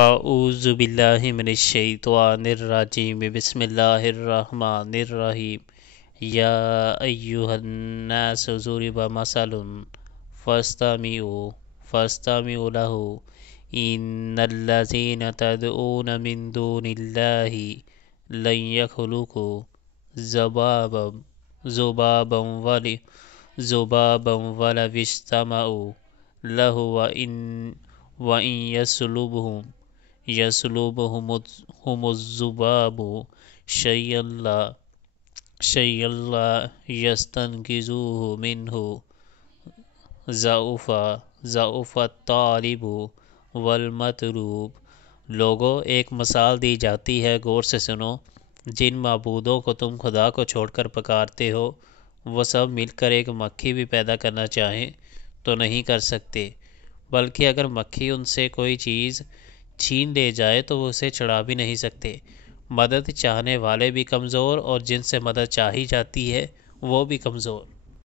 اعوذ باللہ من الشیطان الرجیم بسم اللہ الرحمن الرحیم یا ایہا الناس ضرب مثل فاستمعوا له ان الذین تدعون من دون اللہ لن يخلقوا ذبابا ذبابا ولو اجتمعوا له وإن يسلبهم الذباب شيئا لا يستنقذوه منه ضعف الطالب والمطلوب۔ لوگوں، ایک مثال دی جاتی ہے، غور سے سنو۔ جن معبودوں کو تم خدا کو چھوڑ کر پکارتے ہو وہ سب مل کر ایک مکھی بھی پیدا کرنا چاہیں تو نہیں کر سکتے، بلکہ اگر مکھی ان سے کوئی چیز چھین لے جائے تو وہ اسے چھڑا بھی نہیں سکتے۔ مدد چاہنے والے بھی کمزور اور جن سے مدد چاہی جاتی ہے وہ بھی کمزور۔